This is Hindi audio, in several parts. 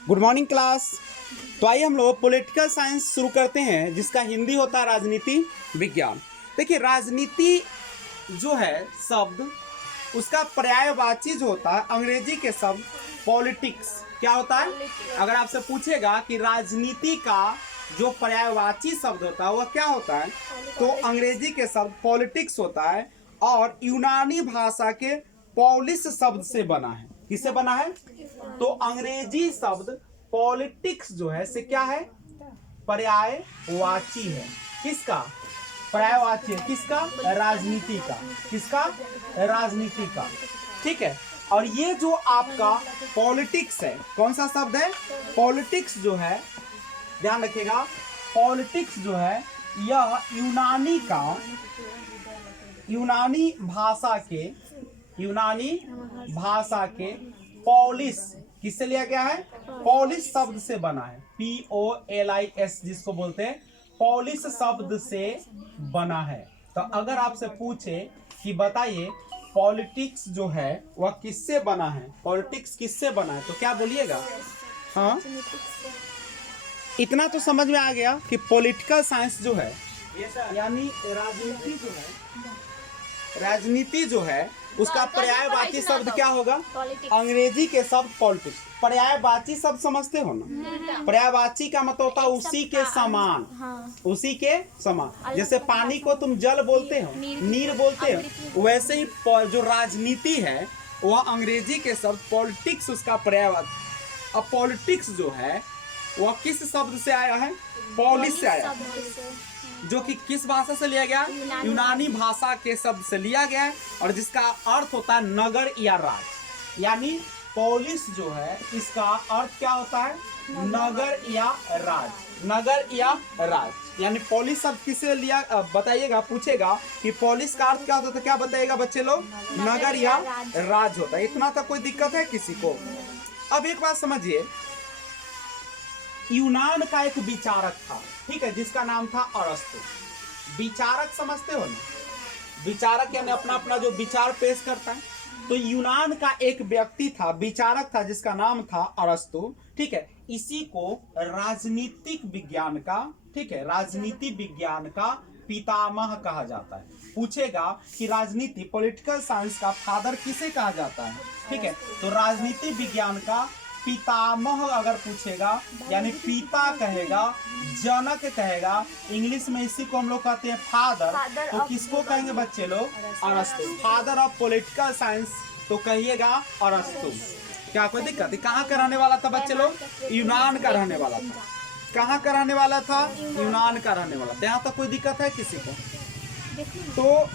Good morning class. तो आइए हम लोग पॉलिटिकल साइंस शुरू करते हैं, जिसका हिंदी होता है राजनीति विज्ञान। देखिए, राजनीति जो है शब्द, उसका पर्यायवाची जो होता है अंग्रेजी के शब्द पॉलिटिक्स क्या होता है। अगर आपसे पूछेगा कि राजनीति का जो पर्यायवाची शब्द होता है वह क्या होता है, तो अंग्रेजी के शब्द पॉलिटिक्स होता है और यूनानी भाषा के पॉलिस शब्द से बना है। किससे बना है? तो अंग्रेजी शब्द पॉलिटिक्स जो है से क्या है? पर्यायवाची है। किसका पर्यायवाची है? किसका? राजनीति का। किसका? राजनीति का। ठीक है। और ये जो आपका पॉलिटिक्स है, कौन सा शब्द है? पॉलिटिक्स जो है, ध्यान रखिएगा, पॉलिटिक्स जो है यह यूनानी भाषा के पॉलिस, किससे लिया गया है? पॉलिस शब्द से बना है। POLIS जिसको बोलते हैं, पॉलिस शब्द से बना है। तो अगर आपसे पूछे कि बताइए पॉलिटिक्स जो है वह किससे बना है, पॉलिटिक्स किससे बना है, तो क्या बोलिएगा? हाँ, इतना तो समझ में आ गया कि पॉलिटिकल साइंस जो है यानी राजनीति जो है उसका पर्यायवाची शब्द क्या होगा? अंग्रेजी के शब्द पॉलिटिक्स। पर्यायवाची शब्द समझते हो ना? पर्यायवाची का मतलब होता है उसी के समान। उसी के समान। जैसे पानी को तुम जल बोलते हो, नीर बोलते हो, वैसे ही जो राजनीति है वह अंग्रेजी के शब्द पॉलिटिक्स उसका पर्यायवाची। अब पॉलिटिक्स जो है वह किस शब्द से आया है? पॉलिस से आया, जो कि किस भाषा से लिया गया? यूनानी भाषा के शब्द से लिया गया है, और जिसका अर्थ होता है नगर या राज। यानी पॉलिस जो है इसका अर्थ क्या होता है? नगर या राज। नगर या राज यानी पॉलिस शब्द किससे लिया? बताइएगा, पूछेगा कि पॉलिस का अर्थ क्या होता है, तो क्या बताइएगा बच्चे लोग? नगर या राज होता है। इतना तक कोई दिक्कत है किसी को? अब एक बात समझिए, यूनान का एक विचारक था, ठीक है, जिसका नाम था अरस्तु। विचारक समझते हो ना? विचारक यानी अपना अपना जो विचार पेश करता है। तो यूनान का एक व्यक्ति था, विचारक था, जिसका नाम था अरस्तु। ठीक है, इसी को राजनीतिक विज्ञान का, ठीक है, राजनीति विज्ञान का पितामह कहा जाता है। पूछेगा कि राजनीति पॉलिटिकल साइंस का फादर किसे कहा जाता है? ठीक है, तो राजनीति विज्ञान का पितामह अगर पूछेगा यानी पिता कहेगा, जनक कहेगा, इंग्लिश में इसी को हम लोग कहते हैं फादर। तो किसको कहेंगे बच्चे लोग? अरस्तु। फादर ऑफ पॉलिटिकल साइंस तो कहिएगा अरस्तु। क्या कोई दिक्कत है? कहाँ का रहने वाला था बच्चे लोग? यूनान का रहने वाला था। कहाँ का रहने वाला था? यूनान का रहने वाला था। यहाँ तक कोई दिक्कत है किसी को? तो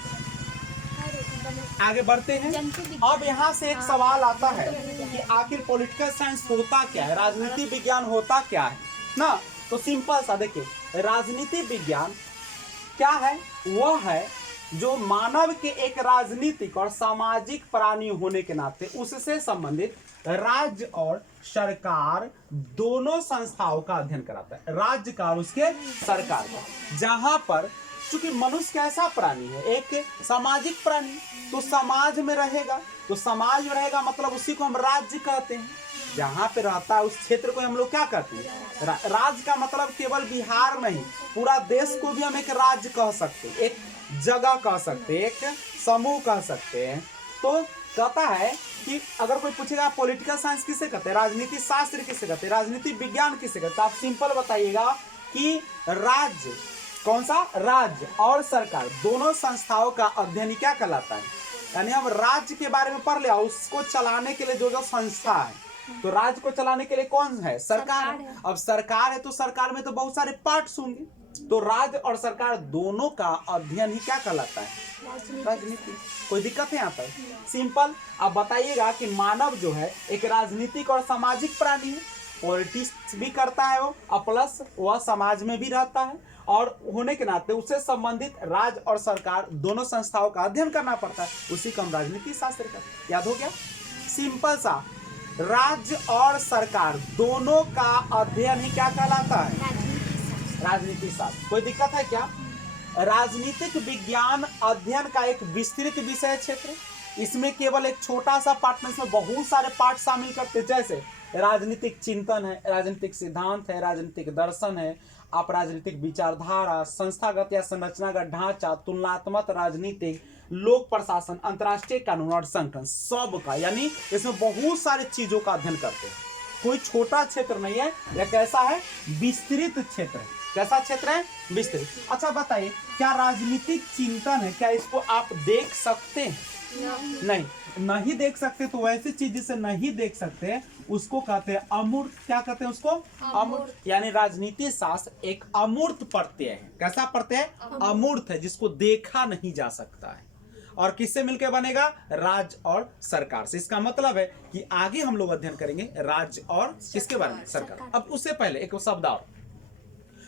आगे बढ़ते हैं। अब यहाँ से एक सवाल आता है कि आखिर पॉलिटिकल साइंस होता क्या है, राजनीति विज्ञान होता क्या है ना? तो सिंपल सा देखिए, राजनीति विज्ञान क्या है? वह है जो मानव के एक राजनीतिक और सामाजिक प्राणी होने के नाते उससे संबंधित राज्य और सरकार दोनों संस्थाओं का अध्ययन कराता है। राज्य का और उसके सरकार का। जहां पर चूंकि मनुष्य कैसा प्राणी है? एक सामाजिक प्राणी, तो समाज में रहेगा। तो समाज में रहेगा मतलब उसी को हम राज्य कहते हैं। जहाँ पे रहता है उस क्षेत्र को हम लोग क्या कहते हैं? राज्य का मतलब केवल बिहार नहीं, पूरा देश को भी हम एक राज्य कह सकते हैं, एक जगह कह सकते हैं, एक समूह कह सकते हैं। तो कहता है कि अगर कोई पूछेगा पॉलिटिकल साइंस किसे कहते हैं, राजनीति शास्त्र किसे कहते हैं, राजनीति विज्ञान किसे कहते हैं, आप सिंपल बताइएगा कि राज्य, कौन सा? राज्य और सरकार दोनों संस्थाओं का अध्ययन क्या कहलाता है? यानी हम राज्य के बारे में पढ़ लिया, उसको चलाने के लिए जो जो संस्था है, तो राज्य को चलाने के लिए कौन है? सरकार है। अब सरकार है तो सरकार में तो बहुत सारे पार्ट्स होंगे, तो राज्य और सरकार दोनों का अध्ययन ही क्या कहलाता है? राजनीति। कोई दिक्कत है यहाँ पर? सिंपल। अब बताइएगा कि मानव जो है एक राजनीतिक और सामाजिक प्राणी है, पॉलिटिक्स भी करता है वो, और प्लस वह समाज में भी रहता है, और होने के नाते उससे संबंधित राज्य और सरकार दोनों संस्थाओं का अध्ययन करना पड़ता है। उसी को हम राजनीति शास्त्र कहते हैं। याद हो गया? सिंपल सा, राज्य और सरकार दोनों का अध्ययन ही क्या कहलाता है? राजनीति शास्त्र। कोई दिक्कत है क्या? राजनीतिक विज्ञान अध्ययन का एक विस्तृत विषय क्षेत्र। इसमें केवल एक छोटा सा पार्ट में, इसमें बहुत सारे पार्ट शामिल करते हैं। जैसे राजनीतिक चिंतन है, राजनीतिक सिद्धांत है, राजनीतिक दर्शन है, आप राजनीतिक विचारधारा, संस्थागत या संरचनागत ढांचा, तुलनात्मक राजनीतिक, लोक प्रशासन, अंतर्राष्ट्रीय कानून और संगठन, सब का, यानी इसमें बहुत सारी चीजों का अध्ययन करते हैं। कोई छोटा क्षेत्र नहीं है, यह कैसा है, विस्तृत क्षेत्र है। कैसा क्षेत्र है, विस्तृत। अच्छा बताइए, क्या राजनीतिक चिंतन है, क्या इसको आप देख सकते हैं? नहीं देख सकते। तो वैसी चीज जिसे नहीं देख सकते उसको कहते हैं अमूर्त। क्या कहते हैं उसको? अमूर्त। यानी राजनीति शास्त्र एक अमूर्त प्रत्यय है। कैसा प्रत्यय? अमूर्त है, जिसको देखा नहीं जा सकता है। और किससे मिलकर बनेगा? राज्य और सरकार से। इसका मतलब है कि आगे हम लोग अध्ययन करेंगे राज्य और किसके बारे में? सरकार। अब उससे पहले एक शब्द और,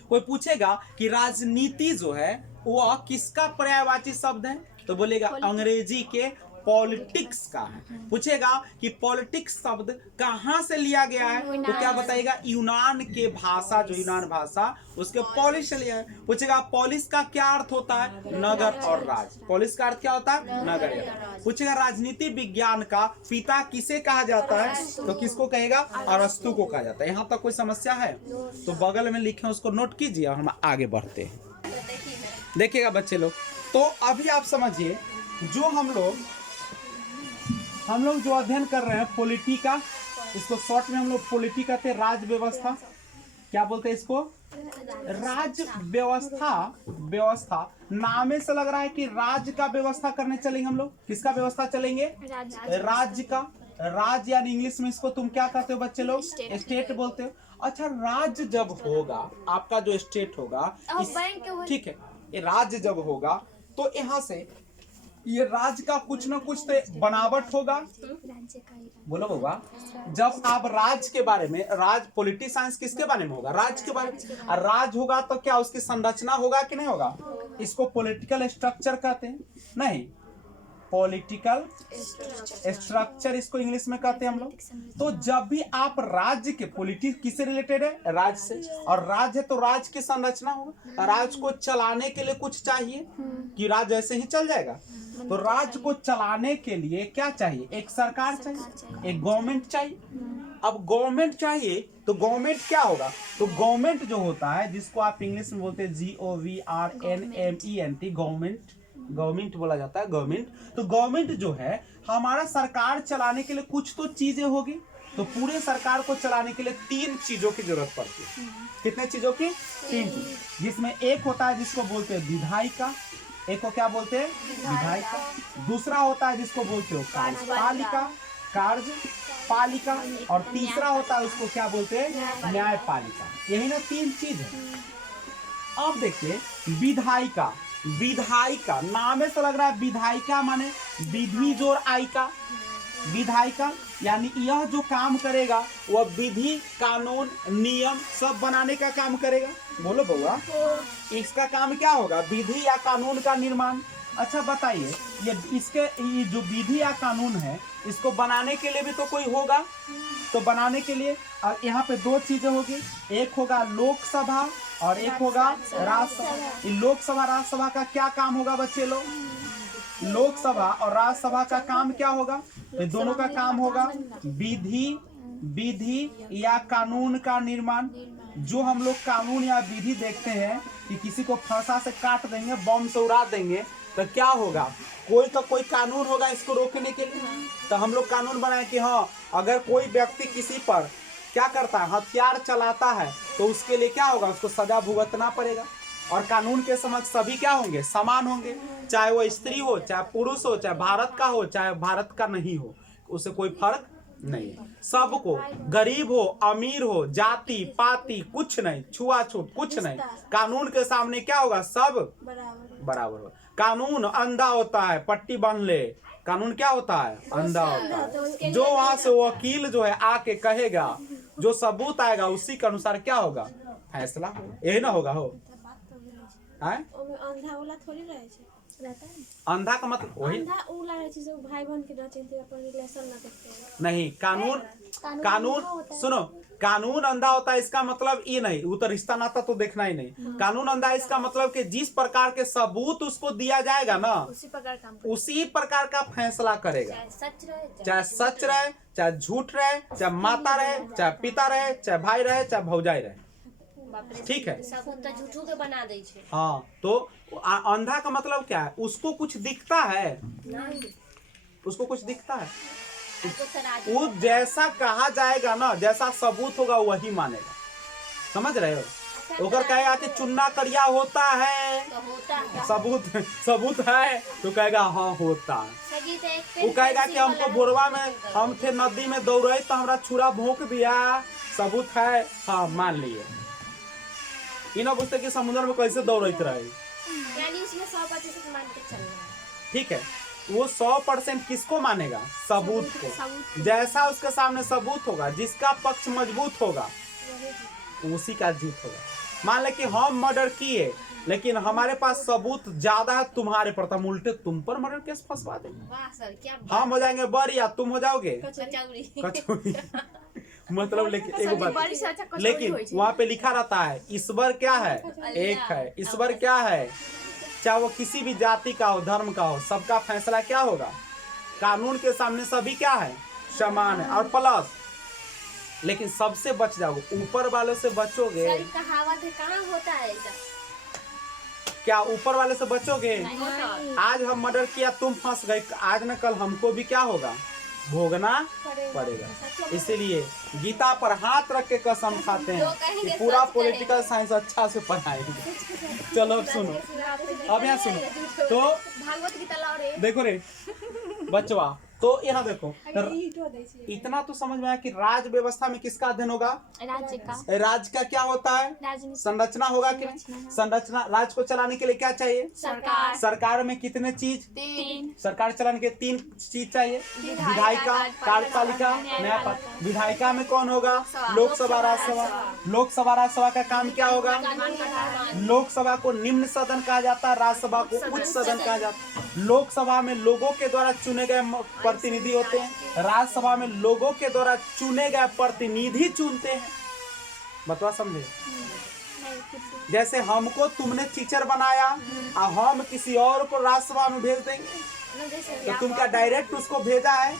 कोई पूछेगा कि राजनीति जो है वह किसका पर्यायवाची शब्द है, तो बोलेगा अंग्रेजी के पॉलिटिक्स का है। पूछेगा कि पॉलिटिक्स शब्द कहां से लिया गया है, तो क्या बताएगा? यूनान के भाषा, जो यूनान भाषा उसके पॉलिस से लिया है। पूछेगा पॉलिस का क्या अर्थ होता है? नगर और राज। पॉलिस का अर्थ क्या होता है? नगर या राज। पूछेगा राजनीति विज्ञान का पिता किसे कहा जाता है, तो किसको कहेगा? अरस्तु को कहा जाता है। यहाँ तक कोई समस्या है तो बगल में लिखे उसको नोट कीजिए और हम आगे बढ़ते हैं। देखिएगा बच्चे लोग, तो अभी आप समझिए, जो हम लोग जो अध्ययन कर रहे हैं पॉलिटिका, इसको शॉर्ट में हम लोग पॉलिटी कहते हैं, राज व्यवस्था। क्या बोलते हैं इसको? राज व्यवस्था। नामे से लग रहा है कि राज्य का व्यवस्था करने चलेंगे हम लोग। किसका व्यवस्था चलेंगे? राज्य का। राज्य यानी इंग्लिश में इसको तुम क्या कहते हो बच्चे लोग? स्टेट बोलते हो। अच्छा, राज्य जब होगा, आपका जो स्टेट होगा, ठीक है, ये राज्य जब होगा तो यहाँ से ये राज्य का कुछ ना कुछ तो बनावट होगा। बोलो बाबा, जब आप राज्य के बारे में, पॉलिटी साइंस किसके बारे में होगा? राज्य के बारे में। और राज्य होगा तो क्या उसकी संरचना होगा कि नहीं होगा? इसको पॉलिटिकल स्ट्रक्चर कहते हैं। नहीं, पॉलिटिकल स्ट्रक्चर इसको इंग्लिश में कहते हैं हम लोग। तो जब भी आप राज्य के, पॉलिटिक्स किससे रिलेटेड है? राज्य से। और राज्य है तो राज्य की संरचना होगा। राज्य को चलाने के लिए कुछ चाहिए कि राज्य ऐसे ही चल जाएगा? तो राज्य को चलाने के लिए क्या चाहिए? एक सरकार चाहिए, एक गवर्नमेंट चाहिए। अब गवर्नमेंट चाहिए तो गवर्नमेंट क्या होगा? तो गवर्नमेंट जो होता है, जिसको आप इंग्लिश में बोलते हैं GOVRNMENT, गवर्नमेंट बोला जाता है, गवर्नमेंट। तो गवर्नमेंट जो है हमारा सरकार चलाने के लिए कुछ तो चीजें होगी। तो पूरे सरकार को चलाने के लिए 3 चीजों की जरूरत पड़ती है। कितने चीजों की? 3 चीज, जिसमें एक होता है जिसको बोलते हैं विधायिका। एक को क्या बोलते हैं? विधायिका। दूसरा होता है जिसको बोलते हो कार्यपालिका। और तीसरा होता है उसको क्या बोलते हैं? न्यायपालिका। यही ना 3 चीज है। अब देखिए, विधायिका नाम से लग रहा है, विधायिका माने विधि जोड़ आयिका। विधायिका यानी यह जो काम करेगा वह विधि, कानून, नियम सब बनाने का काम करेगा। बोलो बउआ, इसका काम क्या होगा? विधि या कानून का निर्माण। अच्छा बताइए, ये जो विधि या कानून है, इसको बनाने के लिए भी तो कोई होगा। तो बनाने के लिए यहाँ पे 2 चीजें होगी, एक होगा लोकसभा और एक होगा राज्यसभा। लोकसभा राज्यसभा का क्या काम होगा बच्चे लोग? लोकसभा और राज्यसभा का काम क्या होगा? तो दोनों का काम होगा विधि या कानून का निर्माण। जो हम लोग कानून या विधि देखते हैं कि किसी को फांसा से काट देंगे, बम से उड़ा देंगे, तो क्या होगा? कोई कानून होगा इसको रोकने के लिए। तो हम लोग कानून बनाए कि हाँ, अगर कोई व्यक्ति किसी पर क्या करता है, हथियार चलाता है, तो उसके लिए क्या होगा? उसको सजा भुगतना पड़ेगा। और कानून के समक्ष सभी क्या होंगे? समान होंगे। चाहे वो स्त्री हो, चाहे पुरुष हो, चाहे भारत का हो, चाहे भारत का नहीं हो, उससे कोई फर्क नहीं। सबको, गरीब हो, अमीर हो, जाति पाति कुछ नहीं, छुआछूत कुछ नहीं। कानून के सामने क्या होगा? सब बराबर हो। कानून अंधा होता है, पट्टी बांध ले। कानून क्या होता है? अंधा होता है। जो वहां से वकील जो है आके कहेगा, जो सबूत आएगा उसी के अनुसार क्या होगा? फैसला होगा। यही ना होगा? हो रहता है। अंधा का मतलब वही अंधा उ लगे छै सब भाई बहन के रहते हैं अपन रिलेशन ना देखते हैं। नहीं, कानून कानून होता है। सुनो, कानून अंधा होता है इसका मतलब ये नहीं, वो तो रिश्ता नाता तो देखना ही नहीं। कानून अंधा इसका मतलब कि जिस प्रकार के सबूत उसको दिया जाएगा ना, उसी प्रकार काम उसी प्रकार का फैसला करेगा। चाहे सच रहे, चाहे झूठ रहे, चाहे माता रहे, चाहे पिता रहे, चाहे भाई रहे, चाहे भौजाई रहे। ठीक है, सबूत तो झूठू के बना दे छे। हाँ, तो अंधा का मतलब क्या है? उसको कुछ दिखता है, उसको कुछ दिखता है, वो जैसा कहा जाएगा ना, जैसा सबूत होगा वही मानेगा। समझ रहे हो? ओकर कहेगा कि चुन्ना करिया होता है, तो होता है। सबूत है तो कहेगा हाँ होता है। वो कहेगा कि हमको बोरवा में हम थे नदी में दौड़े तो हमारा छुरा भोंक दिया, सबूत है, हाँ मान लिए। इन्हें पूछते कि समुद्र में कैसे दौड़ते रहे, यानी उसमें 100% मान के चलना है। ठीक है, वो 100% किसको मानेगा? सबूत को। जैसा उसके सामने सबूत होगा, जिसका पक्ष मजबूत होगा, उसी का जीत होगा। मान ले कि हम मर्डर किए लेकिन हमारे पास सबूत ज्यादा है तुम्हारे पर, तो हम उल्टे तुम पर मर्डर केस फंसवा देंगे। वाह सर, क्या हम हो जाएंगे बरी या तुम हो जाओगे कचौड़ी। कचौड़ी। मतलब लेकिन एक बात, लेकिन वहाँ पे लिखा रहता है ईश्वर क्या है? एक है। ईश्वर क्या है? चाहे वो किसी भी जाति का हो, धर्म का हो, सबका फैसला क्या होगा? कानून के सामने सभी क्या है? समान है। और प्लस लेकिन सबसे बच जाओगे, ऊपर वालों से बचोगे। सर कहावत है, कहाँ होता है ऐसा? क्या ऊपर वाले से बचोगे? आज हम मर्डर किया, तुम फंस गए, आज न कल हमको भी क्या होगा? भोगना पड़ेगा। इसीलिए गीता पर हाथ रख के कसम खाते हैं कि पूरा पॉलिटिकल साइंस अच्छा से पढ़ाएंगे। चलो अब सुनो, अब यहाँ सुनो तो भागवत गीता लाओ रे। देखो रे बचवा, तो यहाँ देखो, इतना तो समझ में आया कि राज व्यवस्था में किसका अध्ययन होगा? राज्य का। राज का क्या होता है? संरचना होगा कि संरचना। राज को चलाने के लिए क्या चाहिए? सरकार। सरकार में कितने चीज? 3। सरकार चलाने के 3 चीज चाहिए, विधायिका, कार्यपालिका, न्यायपालिका। विधायिका में कौन होगा? लोकसभा, राज्यसभा। लोकसभा राज्यसभा का काम क्या होगा? लोकसभा को निम्न सदन कहा जाता है, राज्यसभा को उच्च सदन कहा जाता है। लोकसभा में लोगों के द्वारा चुने गए प्रतिनिधि होते हैं, राज्यसभा में लोगों के द्वारा चुने गए प्रतिनिधि चुनते हैं। बतवा समझे? जैसे हमको तुमने टीचर बनाया और हम किसी और को राज्यसभा में भेज देंगे, तो तुम क्या डायरेक्ट उसको भेजा है?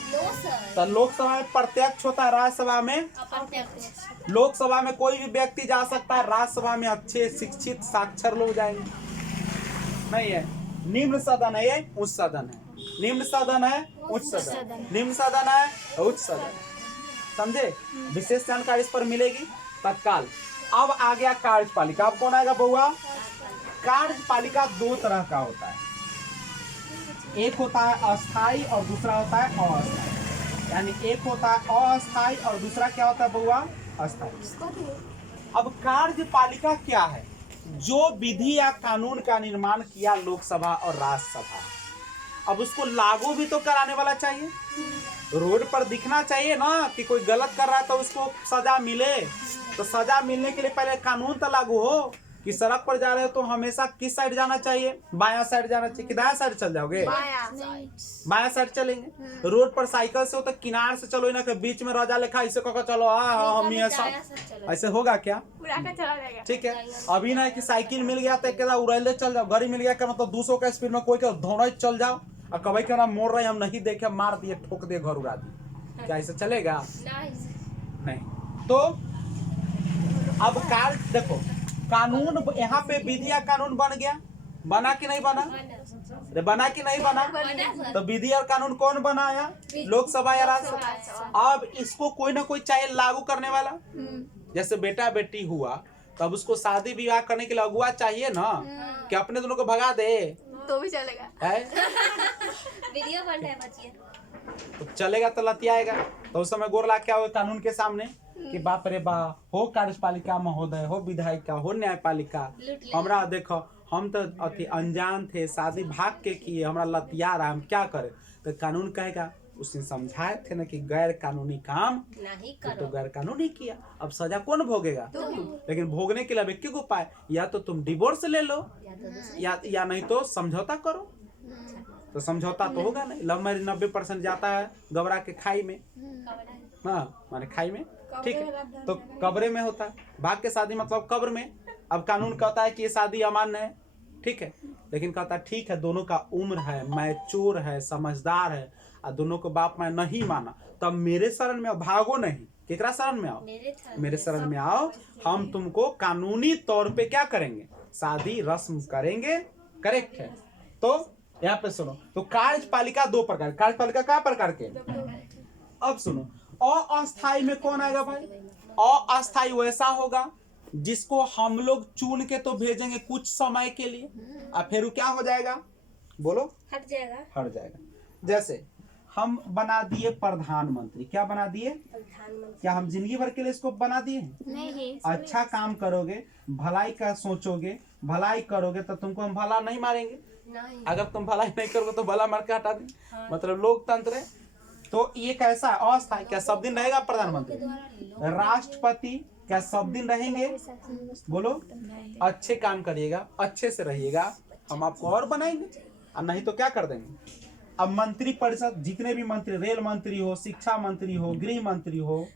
तो लोकसभा में प्रत्यक्ष होता है, राज्यसभा में अप्रत्यक्ष। लोकसभा में कोई भी व्यक्ति जा सकता है, राज्यसभा में अच्छे शिक्षित साक्षर लोग जाएंगे। नहीं है, निम्न सदन है, ये उच्च सदन है। निम्न सदन है, उच्च सदन। निम्न सदन है, उच्च सदन। समझे? विशेष जानकारी इस पर मिलेगी तत्काल। अब आ गया कार्यपालिका। अब कौन आएगा बउआ? कार्यपालिका 2 तरह का होता है, एक होता है अस्थाई और दूसरा होता है अस्थाई। यानी एक होता है अस्थाई और दूसरा क्या होता है बउआ? अस्थाई। अब कार्यपालिका क्या है? जो विधि या कानून का निर्माण किया लोकसभा और राज्यसभा, अब उसको लागू भी तो कराने वाला चाहिए। रोड पर दिखना चाहिए ना कि कोई गलत कर रहा है तो उसको सजा मिले। तो सजा मिलने के लिए पहले कानून तो लागू हो। कि सड़क पर जा रहे हो तो हमेशा किस साइड जाना चाहिए? बायां साइड जाना चाहिए कि दायां साइड चल जाओगे? बायां साइड चलेंगे। रोड पर साइकिल से हो तो किनार से चलो, ना कि बीच में राजा लिखा ऐसे कह चलो हम ऐसा, ऐसे होगा क्या? ठीक है, अभी ना कि साइकिल मिल गया तो कहता उड़ैले चल जाओ, गाड़ी मिल गया क्या मतलब 200 का स्पीड में कोई धौना चल जाओ और कभी क्या मोड़ रहे हम नहीं देखे, मार दिए, ठोक दिए, घर उड़ा दिए, क्या ऐसे चलेगा? नहीं। तो अब कार्य देखो, कानून यहाँ पे विधि या कानून बन गया, बना कि नहीं बना? बना कि नहीं बना? तो विधि और कानून कौन बनाया? लोकसभा या राज्यसभा। अब इसको कोई ना कोई चाहिए लागू करने वाला। जैसे बेटा बेटी हुआ तब उसको शादी विवाह करने के लिए अगुआ चाहिए ना, कि अपने दोनों को भगा दे तो भी चलेगा है? वीडियो बन रहा है बचिए, तो चलेगा तो लतियाएगा। तो उस समय गोरला क्या हो कानून के सामने कि बाप रे बा, हो कार्यपालिका महोदय, हो विधायिका, हो न्यायपालिका, हमरा देखो हम तो अति अनजान थे, शादी भाग के किए, हमरा लतिया रहा, हम क्या करें? तो कानून कहेगा, उसने समझाए थे ना कि गैर कानूनी काम नहीं तो करो। गैर कानूनी किया, अब सजा कौन भोगेगा? लेकिन भोगने के लिए अब एक उपाय, या तो तुम डिवोर्स ले लो या नहीं तो समझौता करो। तो समझौता तो होगा नहीं। लव मैरिज 90% जाता है गबरा के खाई में, हाँ माने खाई में, ठीक है, तो कब्रे में होता है। भाग के शादी मतलब कब्र में। अब कानून कहता है कि ये शादी अमान्य है, ठीक है, लेकिन कहता है ठीक है दोनों का उम्र है, मैच्योर है, समझदार है, और दोनों को बाप मैं नहीं माना, तब मेरे शरण में आओ, भागो नहीं। केकरा शरण में आओ? मेरे शरण में आओ, हम तुमको कानूनी तौर पे क्या करेंगे, शादी रस्म करेंगे। करेक्ट है। तो यहाँ पे सुनो, तो कार्यपालिका 2 प्रकार, कार्यपालिका क्या प्रकार के? अब सुनो, अस्थाई में कौन आएगा भाई? अस्थाई वैसा होगा जिसको हम लोग चुन के तो भेजेंगे कुछ समय के लिए, और फिर वो क्या हो जाएगा, बोलो? हट जाएगा। हट जाएगा। जैसे हम बना दिए प्रधानमंत्री, क्या बना दिए? प्रधानमंत्री। क्या हम जिंदगी भर के लिए इसको बना दिए? नहीं। अच्छा काम करोगे, भलाई का सोचोगे, भलाई करोगे तो तुमको हम भला नहीं मारेंगे। नहीं। अगर तुम भलाई नहीं करोगे तो भला मार के हटा देंगे। मतलब लोकतंत्र है। तो ये कैसा है? अस्थायी। क्या सब दिन रहेगा प्रधानमंत्री? राष्ट्रपति क्या सब दिन रहेंगे? बोलो। अच्छे काम करिएगा, अच्छे से रहिएगा, हम आपको और बनाएंगे, और नहीं तो क्या कर देंगे। अब मंत्री परिषद, जितने भी मंत्री, रेल मंत्री हो, शिक्षा मंत्री हो, गृह मंत्री हो,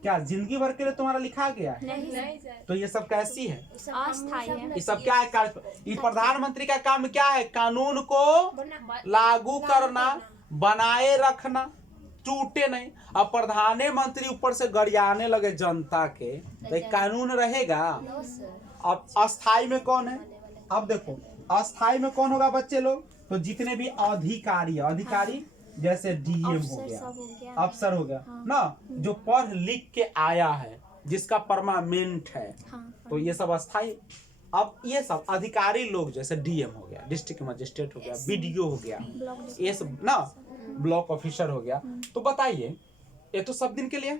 क्या जिंदगी भर के लिए तुम्हारा लिखा गया है? नहीं। तो ये सब कैसी है? अस्थायी है। ये सब क्या है? ये प्रधानमंत्री का काम क्या है? कानून को लागू करना, बनाए रखना, टूटे नहीं। अब प्रधानमंत्री ऊपर से गरियाने लगे जनता के, तो एक कानून रहेगा? अब अस्थाई में कौन है? अब देखो अस्थाई में कौन होगा बच्चे लोग? तो जितने भी अधिकारी है, अधिकारी जैसे डीएम हो गया, अफसर हो गया ना, जो पढ़ लिख के आया है, जिसका परमानेंट है, तो ये सब अस्थाई। अब ये सब अधिकारी लोग जैसे डीएम हो गया, डिस्ट्रिक्ट मजिस्ट्रेट हो गया, बीडीओ हो गया, ये सब ना, ब्लॉक ऑफिसर हो गया, तो बताइए ये तो सब दिन के लिए।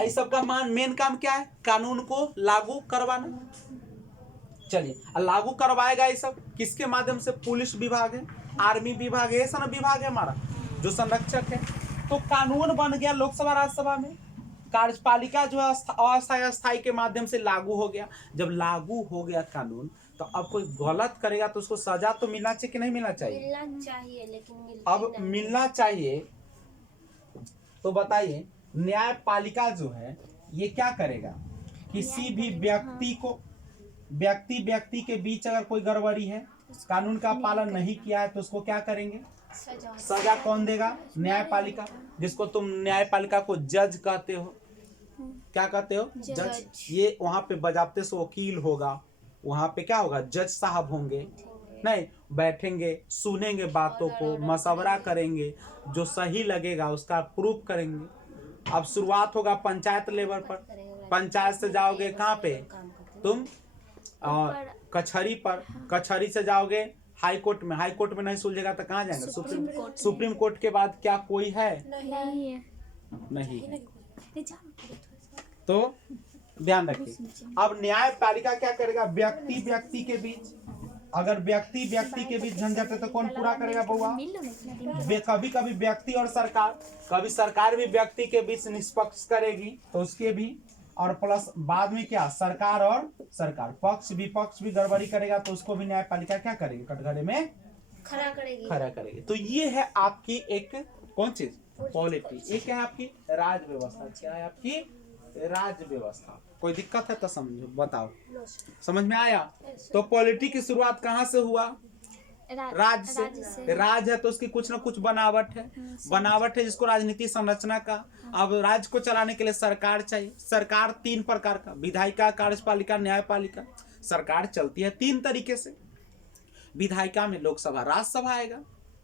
इस सब का मेन काम क्या है? कानून को लागू करवाना। चलिए, लागू करवाएगा ये सब किसके माध्यम से? पुलिस विभाग है, आर्मी विभाग है, ये सब विभाग है हमारा जो संरक्षक है। तो कानून बन गया लोकसभा राज्यसभा में। कार्यपालिका जो है अस्थायी के माध्यम से लागू हो गया। जब लागू हो गया कानून, तो अब कोई गलत करेगा तो उसको सजा तो मिलना चाहिए कि नहीं मिलना चाहिए? मिलना चाहिए, लेकिन अब मिलना चाहिए। तो बताइए न्यायपालिका जो है ये क्या करेगा? किसी भी व्यक्ति के बीच अगर कोई गड़बड़ी है, कानून का पालन नहीं किया है, तो उसको क्या करेंगे? सजा कौन देगा? न्यायपालिका। जिसको तुम न्यायपालिका को जज कहते हो। क्या कहते हो? जज। ये वहां पे बजाबते से वकील होगा, वहां पे क्या होगा? जज साहब होंगे, नहीं बैठेंगे, सुनेंगे बातों को, मशवरा करेंगे, जो सही लगेगा उसका प्रूफ करेंगे। अब शुरुआत होगा पंचायत लेवल पर, पंचायत से जाओगे कहाँ पे तुम? कचहरी पर, कचहरी से जाओगे हाई कोर्ट में, हाई कोर्ट में नहीं सुलझेगा तो कहाँ जाएंगे? सुप्रीम कोर्ट के बाद क्या कोई है? नहीं है। तो ध्यान रखिए। अब न्यायपालिका क्या करेगा? व्यक्ति के बीच, अगर व्यक्ति के बीच झंझट है तो कौन पूरा करेगा बउआ? कभी कभी व्यक्ति और सरकार, कभी सरकार भी व्यक्ति के बीच निष्पक्ष करेगी तो उसके भी, और प्लस बाद में क्या, सरकार और सरकार पक्ष विपक्ष भी गड़बड़ी करेगा तो उसको भी न्यायपालिका क्या करेगी? कटघरे में खड़ा करेगी। तो ये है आपकी एक कौन चीज? पॉलिटी। एक है आपकी राज व्यवस्था। क्या है आपकी? राज व्यवस्था। कोई दिक्कत है तो समझो, बताओ, समझ में आया? तो पॉलिटी की शुरुआत कहाँ से हुआ? राज से। राज है तो उसकी कुछ ना कुछ बनावट है, बनावट है जिसको राजनीति संरचना का। अब राज्य को चलाने के लिए सरकार चाहिए। सरकार 3 प्रकार का, विधायिका, कार्यपालिका, न्यायपालिका। सरकार चलती है 3 तरीके से। विधायिका में लोकसभा राज्यसभा आएगा।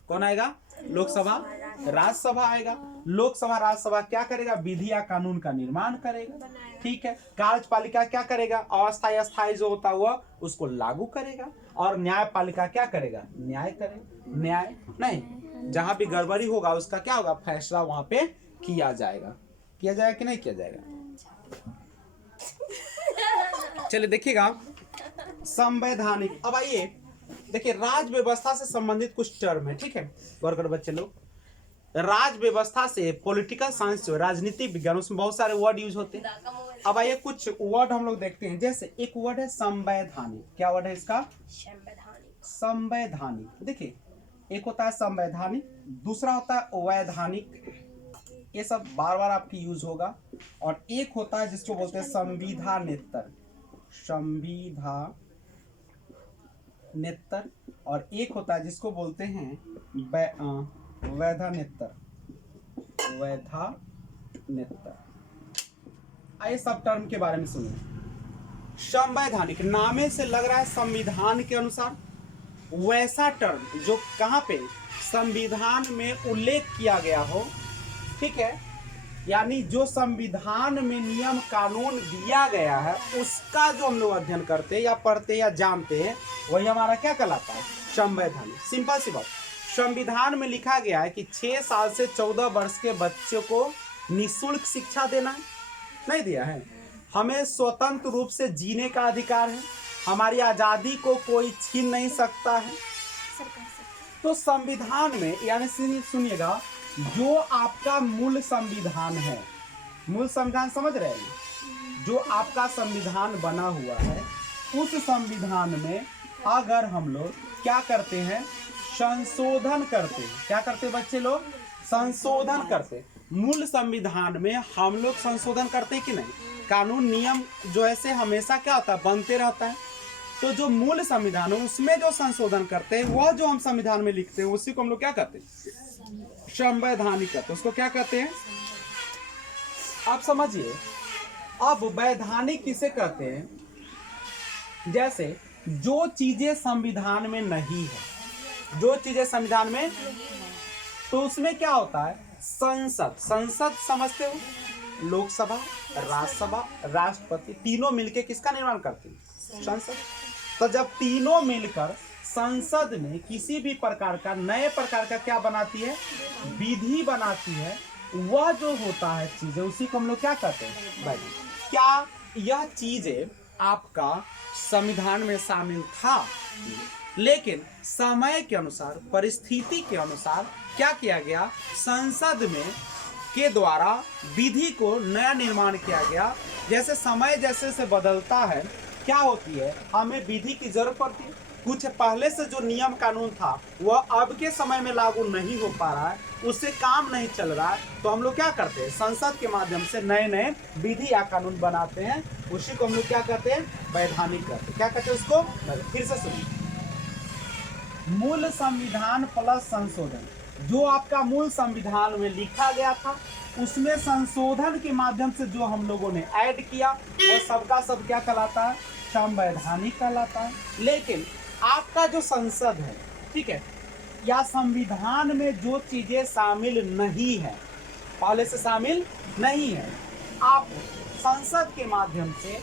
कौन आएगा? लोकसभा राज्यसभा आएगा। लोकसभा राज्यसभा क्या करेगा? विधि या कानून का निर्माण करेगा, ठीक है। कार्यपालिका क्या करेगा? अस्थायी अस्थायी जो होता हुआ उसको लागू करेगा। और न्यायपालिका क्या करेगा? न्याय करेगा। न्याय नहीं, जहां भी गड़बड़ी होगा उसका क्या होगा? फैसला वहां पे किया जाएगा। किया जाएगा कि नहीं किया जाएगा? चलिए देखिएगा संवैधानिक। अब आइए देखिए, राज व्यवस्था से संबंधित कुछ टर्म है, ठीक है गौर करो बच्चे लोग। राज व्यवस्था से पॉलिटिकल साइंस जो राजनीति विज्ञान, उसमें बहुत सारे वर्ड यूज होते हैं। अब आइए कुछ वर्ड हम लोग देखते हैं। जैसे एक वर्ड है संवैधानिक। क्या वर्ड है इसका? संवैधानिक। देखिए एक होता है संवैधानिक, दूसरा होता है वैधानिक, ये सब बार बार आपकी यूज होगा, और एक होता है जिसको बोलते हैं संविधानेतर, संविधानेतर, और एक होता है जिसको बोलते हैं वैधानेतर, वैधानेतर। आइए सब टर्म के बारे में सुनिए। संवैधानिक, नामे से लग रहा है संविधान के अनुसार, वैसा टर्म जो कहाँ पे संविधान में उल्लेख किया गया हो, ठीक है, यानी जो संविधान में नियम कानून दिया गया है उसका जो हम लोग अध्ययन करते हैं या पढ़ते हैं या जानते हैं, वही हमारा क्या कहलाता है, संवैधानिक। सिंपल सी बात, संविधान में लिखा गया है कि 6 साल से 14 वर्ष के बच्चों को निःशुल्क शिक्षा देना है, नहीं दिया है। हमें स्वतंत्र रूप से जीने का अधिकार है, हमारी आज़ादी को कोई छीन नहीं सकता है। तो संविधान में, यानी सुनिएगा, जो आपका मूल संविधान है, मूल संविधान समझ रहे हैं, जो आपका संविधान बना हुआ है, उस संविधान में अगर हम लोग क्या करते हैं, संशोधन करते हैं, क्या करते हैं बच्चे लोग, संशोधन करते। मूल संविधान में हम लोग संशोधन करते हैं कि नहीं, कानून नियम जो ऐसे हमेशा क्या होता है, बनते रहता है। तो जो मूल संविधान है उसमें जो संशोधन करते हैं, वह जो हम संविधान में लिखते हैं उसी को हम लोग क्या कहते हैं, संवैधानिक कहते हैं। उसको क्या कहते हैं, आप समझिए। अब वैधानिक किसे कहते हैं, जैसे जो चीजें संविधान में नहीं है, जो चीजें संविधान में, तो उसमें क्या होता है, संसद, संसद समझते हो, लोकसभा, राज्यसभा, राष्ट्रपति, तीनों मिलकर किसका निर्माण करती है, संसद। तो जब तीनों मिलकर संसद में किसी भी प्रकार का, नए प्रकार का क्या बनाती है, विधि बनाती है, वह जो होता है चीजें, उसी को हम लोग क्या कहते हैं, वैधानिक। क्या यह चीजें आपका संविधान में शामिल था, लेकिन समय के अनुसार, परिस्थिति के अनुसार क्या किया गया, संसद में के द्वारा विधि को नया निर्माण किया गया। जैसे समय जैसे से बदलता है, क्या होती है, हमें विधि की जरूरत पड़ती है। कुछ पहले से जो नियम कानून था वह अब के समय में लागू नहीं हो पा रहा है, उससे काम नहीं चल रहा है, तो हम लोग क्या करते हैं, संसद के माध्यम से नए नए विधि या कानून बनाते हैं, उसी को हम लोग क्या कहते हैं, वैधानिक कहते हैं। क्या कहते हैं उसको, फिर से सुनिए। मूल संविधान प्लस संशोधन, जो आपका मूल संविधान में लिखा गया था उसमें संशोधन के माध्यम से जो हम लोगों ने ऐड किया, वो सबका सब क्या कहलाता है, संवैधानिक कहलाता है। लेकिन आपका जो संसद है, ठीक है, या संविधान में जो चीजें शामिल नहीं है, पहले से शामिल नहीं है, आप संसद के माध्यम से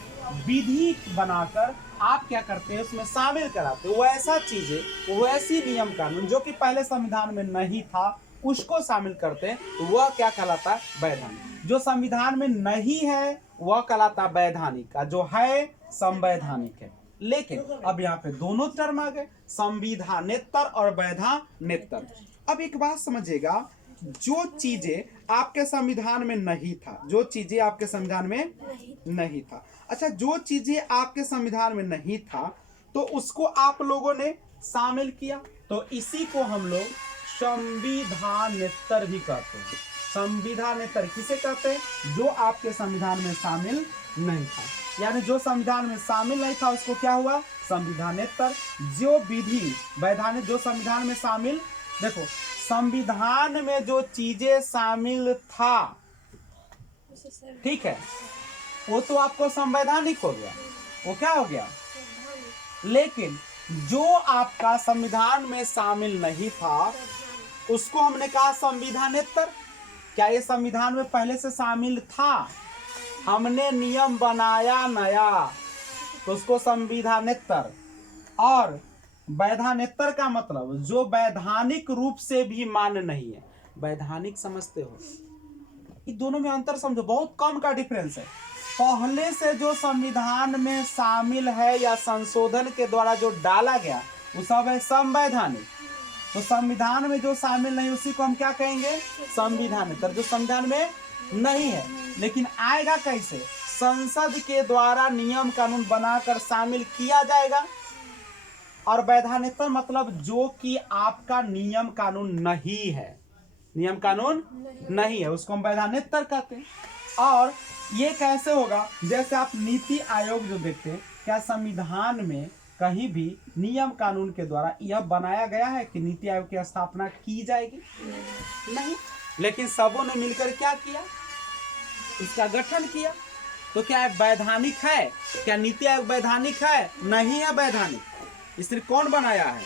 विधि बनाकर आप क्या करते हैं, उसमें शामिल कराते हैं। वैसा चीजें, वैसी नियम कानून जो कि पहले संविधान में नहीं था, उसको शामिल करते हैं, तो वह क्या कहलाता है, वैधानिक। जो संविधान में नहीं है वह कहलाता है वैधानिक, का जो है संवैधानिक है। लेकिन अब यहाँ पे दोनों टर्म आ गए, संविधानेतर और वैधानेतर। अब एक बात समझिएगा, जो चीजें आपके संविधान में नहीं था, जो चीजें आपके संविधान में नहीं था, अच्छा, जो चीजें आपके संविधान में नहीं था तो उसको आप लोगों ने शामिल किया, तो इसी को हम लोग संविधानेतर भी कहते हैं। संविधानेतर किसे कहते हैं, जो आपके संविधान में शामिल नहीं था, यानी जो संविधान में शामिल नहीं था उसको क्या हुआ, संविधानेतर। जो विधि, वैधानिक, जो संविधान में शामिल, देखो संविधान में जो चीजें शामिल था, ठीक है, वो तो आपको संवैधानिक हो गया, वो क्या हो गया। लेकिन जो आपका संविधान में शामिल नहीं था उसको हमने कहा संविधानेतर। क्या ये संविधान में पहले से शामिल था, हमने नियम बनाया नया, तो उसको संविधानेतर। और वैधानेतर का मतलब जो वैधानिक रूप से भी मान्य नहीं है। वैधानिक समझते हो, ये दोनों में अंतर समझो, बहुत कम का डिफरेंस है। पहले से जो संविधान में शामिल है या संशोधन के द्वारा जो डाला गया वो सब है संवैधानिक। तो संविधान में जो शामिल नहीं उसी को हम क्या कहेंगे, संविधानेतर। जो संविधान में नहीं है लेकिन आएगा कैसे, संसद के द्वारा नियम कानून बनाकर शामिल किया जाएगा, और वैधानिकता मतलब जो कि आपका नियम कानून नहीं है, नियम कानून नहीं है, उसको हम वैधानिकता कहते हैं। और ये कैसे होगा, जैसे आप नीति आयोग जो देखते हैं, क्या संविधान में कहीं भी नियम कानून के द्वारा यह बनाया गया है कि नीति आयोग की स्थापना की जाएगी? नहीं। लेकिन सबों ने मिलकर क्या किया, इसका गठन किया। तो क्या है, वैधानिक है? क्या नीति आयोग वैधानिक है? नहीं है वैधानिक। इसलिए कौन बनाया है?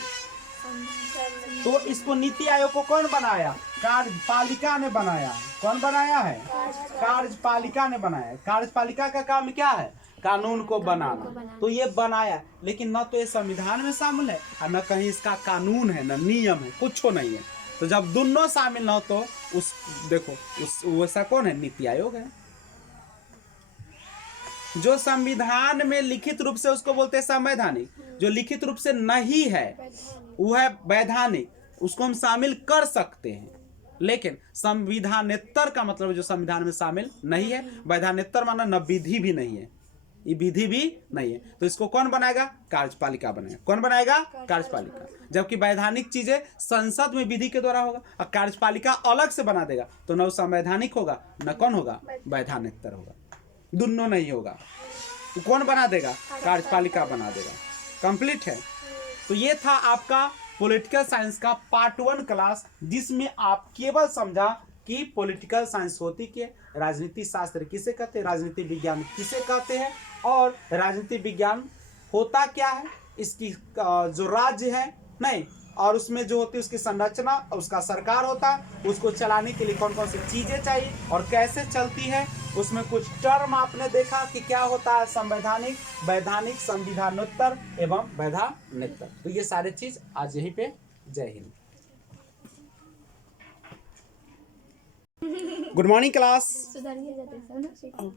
तो इसको नीति आयोग को कौन बनाया? कार्यपालिका ने बनाया। कौन बनाया है? कार्यपालिका ने बनाया। कार्यपालिका का काम क्या है? कानून को बनाना। तो ये बनाया, लेकिन न तो ये संविधान में शामिल है और न कहीं इसका कानून है, न नियम है, कुछ नहीं है। तो जब दोनों शामिल न हो तो उस देखो उस वैसा कौन है? नीति आयोग है। जो संविधान में लिखित रूप से उसको बोलते हैं संवैधानिक, जो लिखित रूप से नहीं है वो है वैधानिक, उसको हम शामिल कर सकते हैं। लेकिन संविधानेतर का मतलब जो संविधान में शामिल नहीं है। वैधानेतर माना न विधि भी नहीं है, ये विधि भी नहीं है। तो इसको कौन बनाएगा? कार्यपालिका बनाएगा। कौन बनाएगा? कार्यपालिका। जबकि वैधानिक चीजें संसद में विधि के द्वारा होगा और कार्यपालिका अलग से बना देगा, तो न संवैधानिक होगा न कौन होगा? वैधानिकतर होगा। दोनों नहीं होगा। तो कौन बना देगा? कार्यपालिका बना देगा। कंप्लीट है। तो ये था आपका पॉलिटिकल साइंस का पार्ट 1 क्लास, जिसमें आप केवल समझा कि पॉलिटिकल साइंस होती क्या, राजनीति शास्त्र किसे कहते हैं, राजनीति विज्ञान किसे कहते हैं, और राजनीति विज्ञान होता क्या है, इसकी जो राज्य है नहीं, और उसमें जो होती है उसकी संरचना, उसका सरकार होता है, उसको चलाने के लिए कौन कौन सी चीजें चाहिए और कैसे चलती है। उसमें कुछ टर्म आपने देखा कि क्या होता है, संवैधानिक, वैधानिक, संविधानोत्तर एवं वैधानिकतर। तो ये सारे चीज आज यहीं पे। जय हिंद। Good morning class. सुधारिए जाते हैं ना।